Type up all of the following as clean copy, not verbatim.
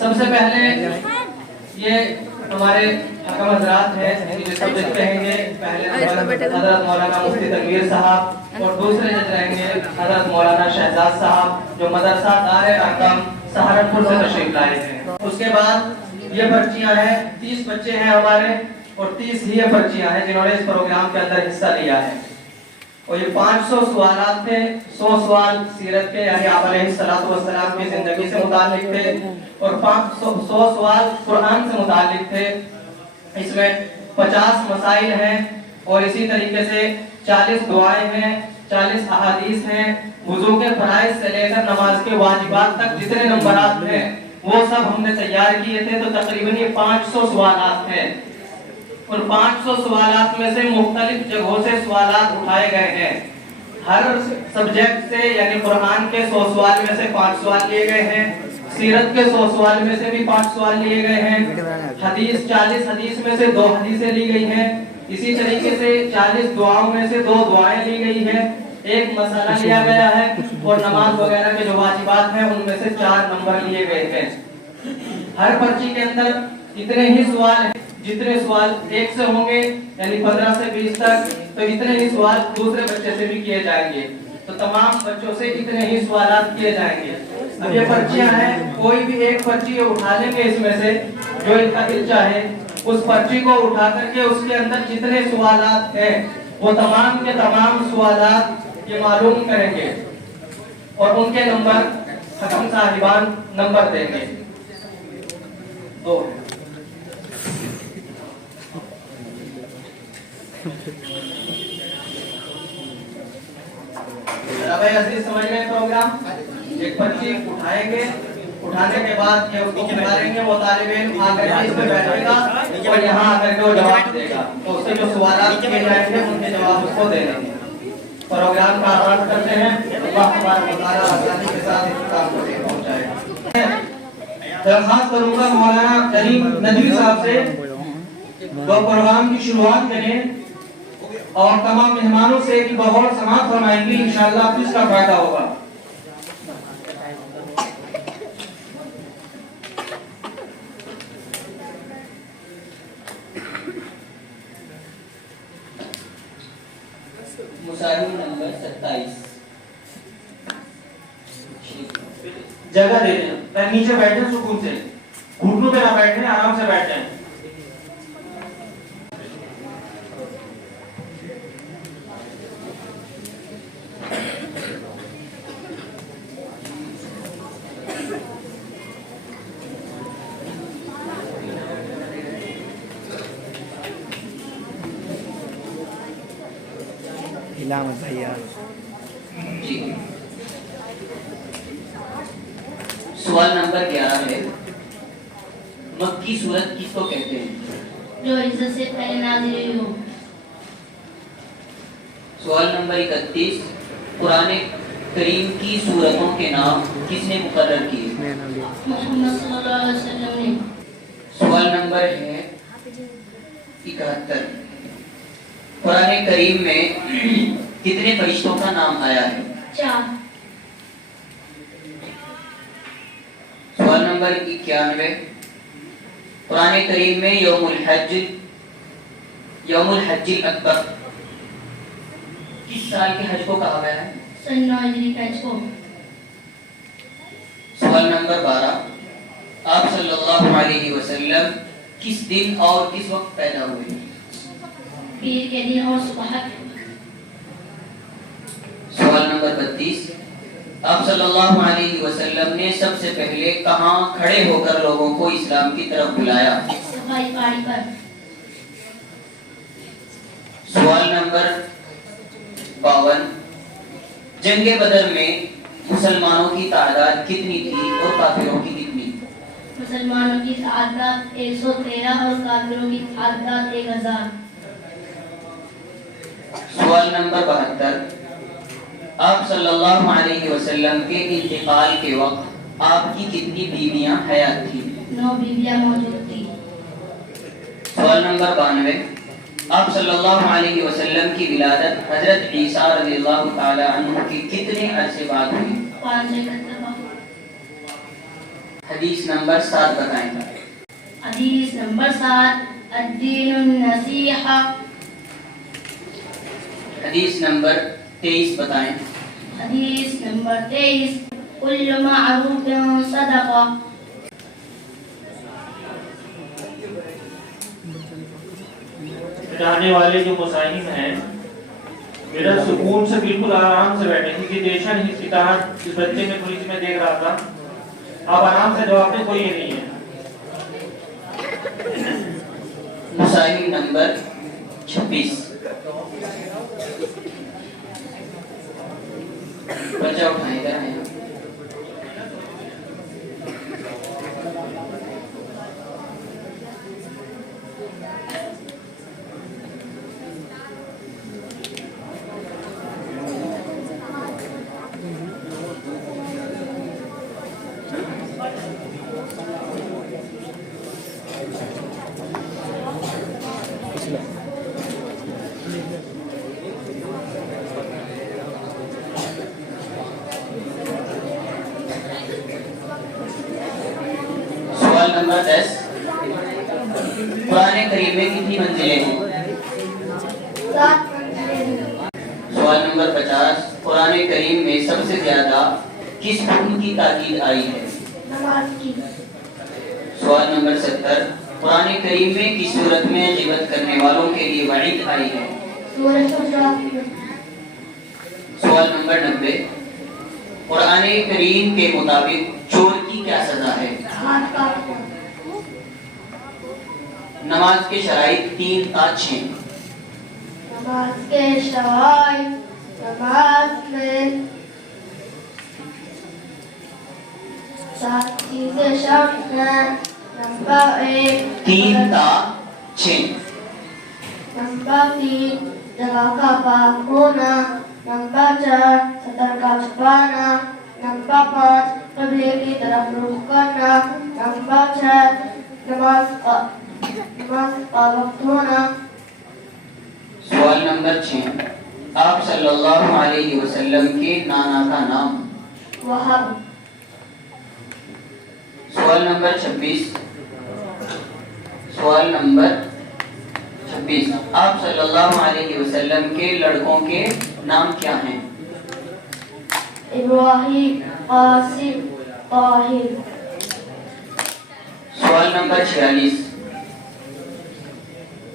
سب سے پہلے یہ ہمارے حکم حضرات ہیں جو سبجیکٹ کہیں گے، پہلے حضرت مولانا مفتی تنویر صاحب، اور دوسرے جج رہیں گے حضرت مولانا شہزاد صاحب جو مدرسہ دار ارقم سہارنپور سے تشریف لائے ہیں۔ اس کے بعد یہ پرچیاں ہیں، 30 بچے ہیں ہمارے اور 30 ہی پرچیاں ہیں جنہوں نے اس پروگرام کے اندر حصہ لیا ہے، اور یہ 500 سوالات تھے۔ 100 سوال سیرت کے یعنی آپ علیہ السلام کی زندگی سے متعلق تھے، اور 100 سوال قرآن سے متعلق تھے۔ اس میں 50 مسائل ہیں، اور اسی طریقے سے 40 دعائیں ہیں، 40 احادیث ہیں، وضو کے فرائض سے لے کر نماز کے واجبات تک جتنے نمبرات ہیں وہ سب ہم نے تیار کیے تھے۔ تو تقریباً یہ 500 سوالات ہیں، اور 500 سوالات میں سے مختلف جگہوں سے سوالات اٹھائے گئے ہیں۔ ہر سبجیکٹ سے یعنی قرآن کے 100 سوال میں سے 5 سوال لیے گئے ہیں، سیرت کے 100 سوال میں سے بھی 5 سوال لیے گئے ہیں، حدیث 40 حدیث میں سے 2 حدیثیں لی گئی ہیں، اسی طریقے سے 40 دعاؤں میں سے 2 دعائیں لی گئی ہیں، 1 مسئلہ لیا گیا ہے، اور نماز وغیرہ کے جو واجبات ہیں ان میں سے 4 نمبر لیے گئے ہیں۔ ہر پرچی کے اندر اتنے ہی سوال ہیں، جتنے سوال ایک سے ہوں گے یعنی 15 سے 20 تک، تو اتنے ہی سوال دوسرے بچے سے بھی کیے جائیں گے، تو تمام بچوں سے اتنے ہی سوالات کیے جائیں گے۔ اب یہ پرچیاں ہیں، کوئی بھی ایک پرچی اٹھا لیں گے اس میں سے جو ان کا دل چاہے، اس پرچی کو اٹھا کر کے اس کے اندر جتنے سوالات ہیں وہ تمام کے تمام سوالات یہ معلوم کریں گے، اور ان کے نمبر حکم صاحبان نمبر دیں گے۔ سمجھ گئے پروگرام؟ ایک پرچی اٹھائیں گے، اٹھانے کے بعد یہ اس کو پکاریں گے، وہ طالب علم آ کر کے اس پہ بیٹھے گا اور یہاں آ کر کے وہ جواب دے گا، تو اس سے جو سوالات کیے جائیں گے ان کے جواب اس کو دے دیں گے۔ پروگرام کا آغاز کرتے ہیں، اللہ تبارک و تعالیٰ آسانی کے ساتھ اختتام کو پہنچائے گا۔ درخواست کروں گا مولانا کریم ندوی صاحب سے وہ پروگرام کی شروعات کریں، اور تمام مہمانوں سے کہ بغور سماعت فرمائیں گے، انشاءاللہ آپ اس کا فائدہ ہوگا۔ مسائل نمبر 27 جگہ دے دیں، نیچے بیٹھیں سکون سے، گھٹنوں پہ نہ بیٹھیں، آرام سے بیٹھ جائیں۔ علامت بھیا جی، سوال نمبر 11 ہے، مکی سورت کس کو کہتے ہیں؟ جو عزت سے پہلے نازل ہوئی ہو۔ سوال نمبر 31، قرآن کریم کی سورتوں کے نام کس نے مقرر کیے؟ محمد صلی اللہ علیہ وسلم نے۔ سوال نمبر ہے 71، قرآن کریم میں کتنے فرشتوں کا نام آیا ہے؟ 4۔ سوال نمبر 91، قرآن کریم میں یوم الحج الاکبر کس سال کے حج کو کہا گیا ہے؟ سن 9 ہجری کا حج کو۔ سوال نمبر 12، آپ صلی اللہ علیہ وسلم کس دن اور کس وقت پیدا ہوئے؟ پیر کے دن اور صبح کے۔ سوال نمبر 32، آپ صلی اللہ علیہ وسلم نے سب سے پہلے کہاں کھڑے ہو کر لوگوں کو اسلام کی طرف بلایا؟ صفائی پہاڑی پر۔ سوال نمبر 52، جنگ بدر میں مسلمانوں کی تعداد کتنی تھی اور کافروں کی کتنی؟ مسلمانوں کی تعداد 113 اور کافروں کی تعداد 1000۔ سوال نمبر 72، آپ صلی اللہ علیہ وسلم کے انتقال کے وقت آپ کی کتنی بیویاں حیات تھیں؟ 9 بیویاں موجود تھیں۔ سوال نمبر 92، آپ صلی اللہ علیہ وسلم کی ولادت حضرت عیسیٰ رضی اللہ تعالی عنہ کی کتنے عرصے بعد ہوئی؟ 571۔ حدیث نمبر 7 بتائیں. حدیث نمبر 7 الدین النصیحہ. حدیث نمبر 23 بتائیں. حدیث نمبر 23 کل معروف صدقہ. جانے والے جو مصاحب ہیں میرا سکون سے بالکل آرام سے بیٹھے کیونکہ دیشا نہیں سیتا اس بچے میں پولیس میں دیکھ رہا تھا. آپ آرام سے جواب دیں, کوئی یہ نہیں ہے. مصاحب نمبر 26 بچہ اٹھائیں ادھر آئیں. سوال نمبر 10 قرآن کریم میں کتنی منزلیں ہیں؟ 7 منزلیں. سوال نمبر 50 قرآن کریم میں سب سے زیادہ کس حکم کی تاکید آئی ہے؟ نماز کی. سوال نمبر 70 قرآن کریم میں کس صورت میں غیبت کرنے والوں کے لیے وعید آئی ہے؟ سورہ حجرات میں. سوال نمبر 90 قرآن کریم کے مطابق چور کی کیا سزا ہے؟ ہاتھ کاٹنا. نماز کے شرائط 3 تا 6. نماز کے شرائط. نماز میں 7 چیزیں شرط ہیں. نمبر 1 3 تا 6. نمبر 3 جگہ کا پاک ہونا. نمبر 4 سطر کا چھپانا. نمبر 5 قبلے کی طرف رخ کرنا. نمبر 6 نماز کا وقت ہونا. سوال نمبر 6 آپ صلی اللہ علیہ وسلم کے نانا کا نام؟ وہب. سوال نمبر 26 سوال نمبر 26 آپ صلی اللہ علیہ وسلم کے لڑکوں کے نام کیا ہیں؟ ابراہیم, قاسم, طاہر. سوال نمبر 46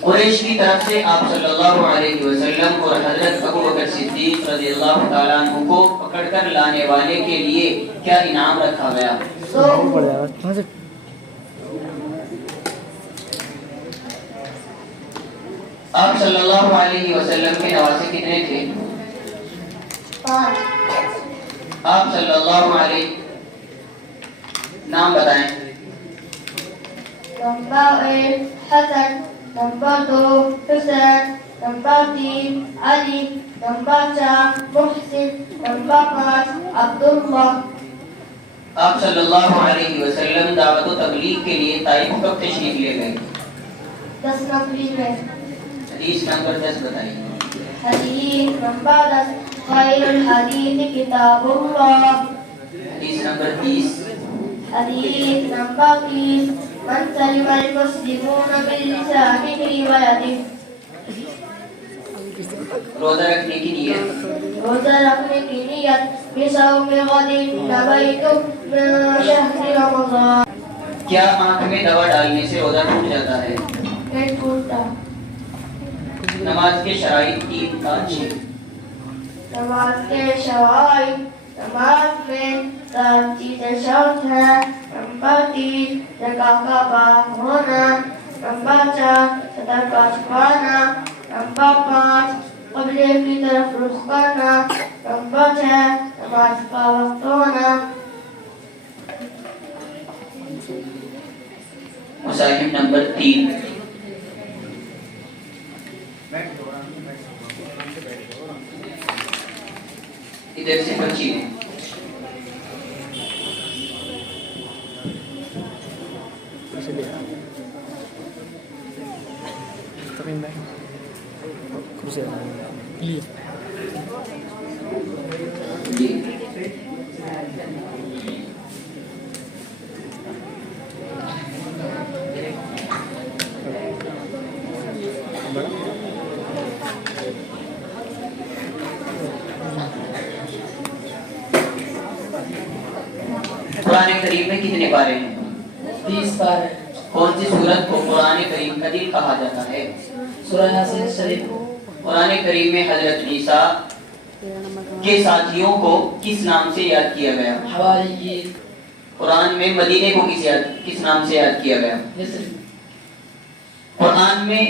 قریش کی طرف سے آپ صلی اللہ علیہ وسلم اور حضرت ابو بکر صدیق رضی اللہ تعالیٰ عنہ کو پکڑ کر لانے والے کے لیے کیا انعام رکھا گیا؟ آپ صلی اللہ علیہ وسلم کے نواسے کتنے تھے؟ 5. آپ صلی اللہ علیہ نام بتائیں. نمبر 1 حسن. نمبر 2 حسین. نمبر 3 علی. نمبر 4 محسن. نمبر 5 عبداللہ. آپ صلی اللہ علیہ وسلم دعوت و تبلیغ کے لیے طائف کب تشریف لے گئے؟ 10 نفری میں. حدیث نمبر 10 بتائیے. حدیث نمبر 10 خیر الحدیث کتاب اللہ. حدیث نمبر 30 حدیث نمبر 30 من سلم المسلمون من لسانه ويده. روزہ رکھنے کی نیت. روزہ رکھنے کی نیت بصوم غد نویت من شہر رمضان. کیا آنکھ میں دوا ڈالنے سے روزہ ٹوٹ جاتا ہے؟ نہیں ٹوٹتا. نماز کے شرائط 3 تا 6. نماز کے شرائط. نماز میں 7 چیزیں شرط ہیں. نمبر 3 جگہ کا پاک ہونا. نمبر 4 سطر کا چھپانا. نمبر 5 قبلے کی طرف رخ کرنا. نمبر 6 نماز کا وقت ہونا. مصاحب نمبر 3 ادھر سے بچی ہے. قرآن کریم میں کتنے پارے ہیں؟ 30 پارے. کون سی سورت کو قرآن کریم کا دل کہا جاتا ہے؟ سورہ یاسین شریف. قرآن کریم میں حضرت عیسیٰ کے ساتھیوں کو کس نام سے یاد کیا گیا؟ حواریین. قرآن میں مدینے کو کس نام سے یاد کیا گیا؟ یثرب. قرآن میں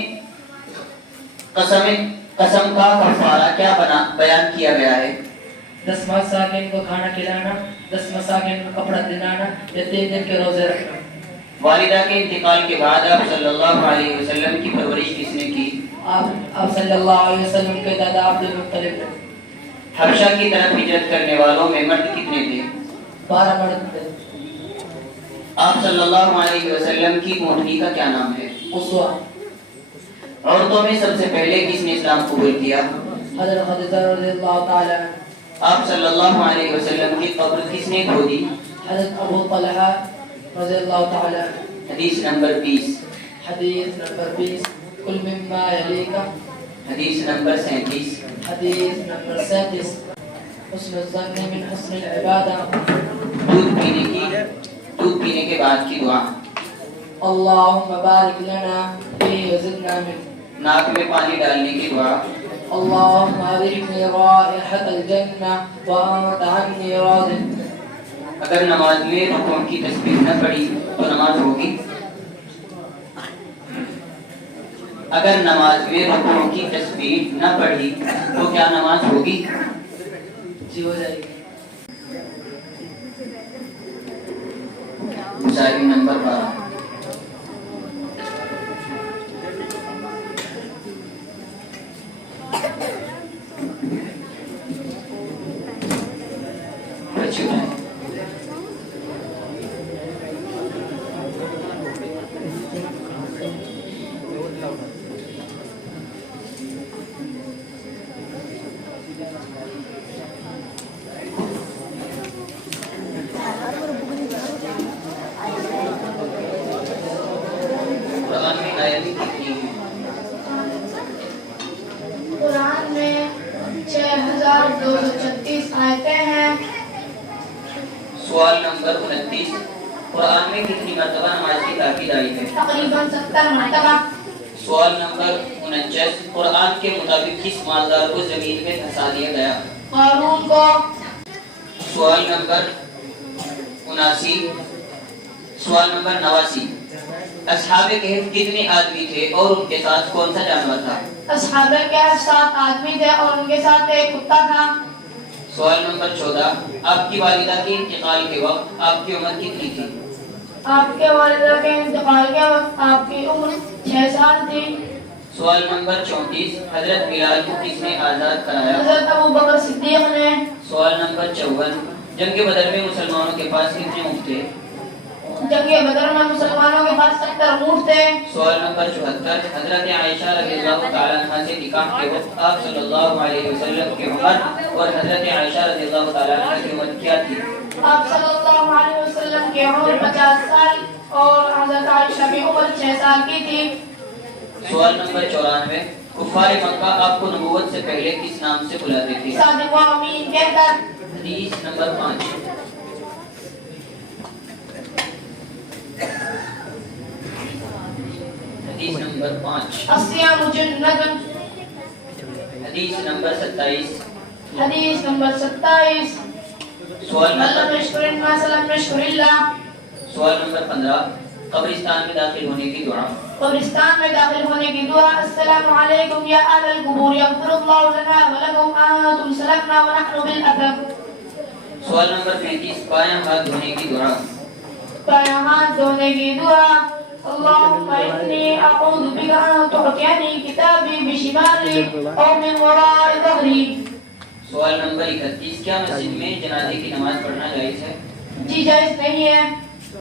قسم کا کفارہ کیا بیان کیا گیا ہے؟ 10 مساکین کو کھانا کھلانا, 10 مساکین کو کپڑا دلانا, یا 3 دن کے روزے رکھنا. والدہ کے انتقال کے بعد آپ صلی اللہ علیہ وسلم کی پرورش کس نے کی؟ آپ صلی اللہ علیہ وسلم کے دادا عبد المطلب. حبشہ کی طرف ہجرت کرنے والوں میں مرد کتنے تھے؟ 12 مرد تھے. آپ صلی اللہ علیہ وسلم کی موٹنی کا کیا نام ہے؟ اسوہ. عورتوں میں سب سے پہلے کس نے اسلام قبول کیا؟ حضرت خدیجہ رضی اللہ تعالی عنہ. آپ صلی اللہ علیہ وسلم کی قبر کس نے کھودی؟ حضرت ابو طلحہ رضی اللہ تعالی عنہ. حدیث نمبر 20. حدیث نمبر 20. کل مما یلیکا. حدیث نمبر 37. حدیث نمبر 37. حسن الظن من حسن العبادہ. دودھ پینے کے بعد کی دعا. اللہم بارک لنا فیہ وزدنا من. ناک میں پانی ڈالنے کی دعا. اللہم اذقنی رائحۃ الجنہ وانت عنی راض. اگر نماز میں رکوع کی تسبیح نہ پڑھی تو نماز ہوگی؟ اگر نماز میں رکوع کی تسبیح نہ پڑھی تو کیا نماز ہوگی؟ جی ہو جائے گی. مسائل نمبر 12. قرآن میں 6236 آیتیں ہیں. سوال نمبر 29. قرآن میں کتنی مرتبہ نماز کی تاکید آئی ہے؟ تقریباً 70 مرتبہ. سوال نمبر 49. قرآن کے مطابق کس مالدار کو زمین میں دھسا دیا گیا؟ قارون کو. سوال نمبر 79. سوال نمبر 89. اصحاب کہف کتنے آدمی تھے اور ان کے ساتھ کون سا جانور تھا؟ اصحاب کہف 7 آدمی تھے اور ان کے ساتھ ایک کتا تھا. سوال نمبر 14. آپ کی والدہ کے انتقال کے وقت آپ کی عمر کتنی تھی؟ آپ کے والدہ کے انتقال کے وقت آپ کی عمر 6 سال تھی. سوال نمبر 34. حضرت بلال کو کس نے آزاد کرایا؟ حضرت ابو بکر صدیق نے. سوال نمبر 54. جنگ بدر میں مسلمانوں کے پاس کتنے اونٹ تھے؟ جنگ بدر میں مسلمانوں کے پاس 70 اونٹ تھے. سوال نمبر 74. حضرت عائشہ رضی اللہ تعالی عنہا سے نکاح کے وقت آپ صلی اللہ علیہ وسلم کی عمر اور حضرت عائشہ رضی اللہ تعالی عنہا کی عمر کیا تھی؟ آپ صلی اللہ علیہ وسلم کی عمر 50 سال اور حضرت عائشہ کی عمر 6 سال کی تھی. سوال نمبر 94. کفار مکہ آپ کو نبوت سے پہلے کس نام سے بلاتے تھے؟ صادق و امین کہہ کر. حدیث نمبر 5. حدیث نمبر 5. الصیام جنۃ. حدیث نمبر 27. حدیث نمبر 27. سوال من لم نمبر یشکر الناس لم یشکر اللہ. سوال نمبر 15. قبرستان میں داخل ہونے کی دعا. قبرستان میں داخل ہونے کی دعا. السلام علیکم یا اہل القبور یغفر اللہ لنا ولکم انتم سلفنا ونحن بالاثر. سوال نمبر 35. بایاں ہاتھ دھونے کی دعا. بایاں ہاتھ دھونے کی دعا. اللهم إني أعوذ بك أن تعطيني كتابي بشمالي أو من وراء ظهري. سوال نمبر 31. کیا مسجد میں جنازے کی نماز پڑھنا جائز ہے؟ جی جائز نہیں ہے.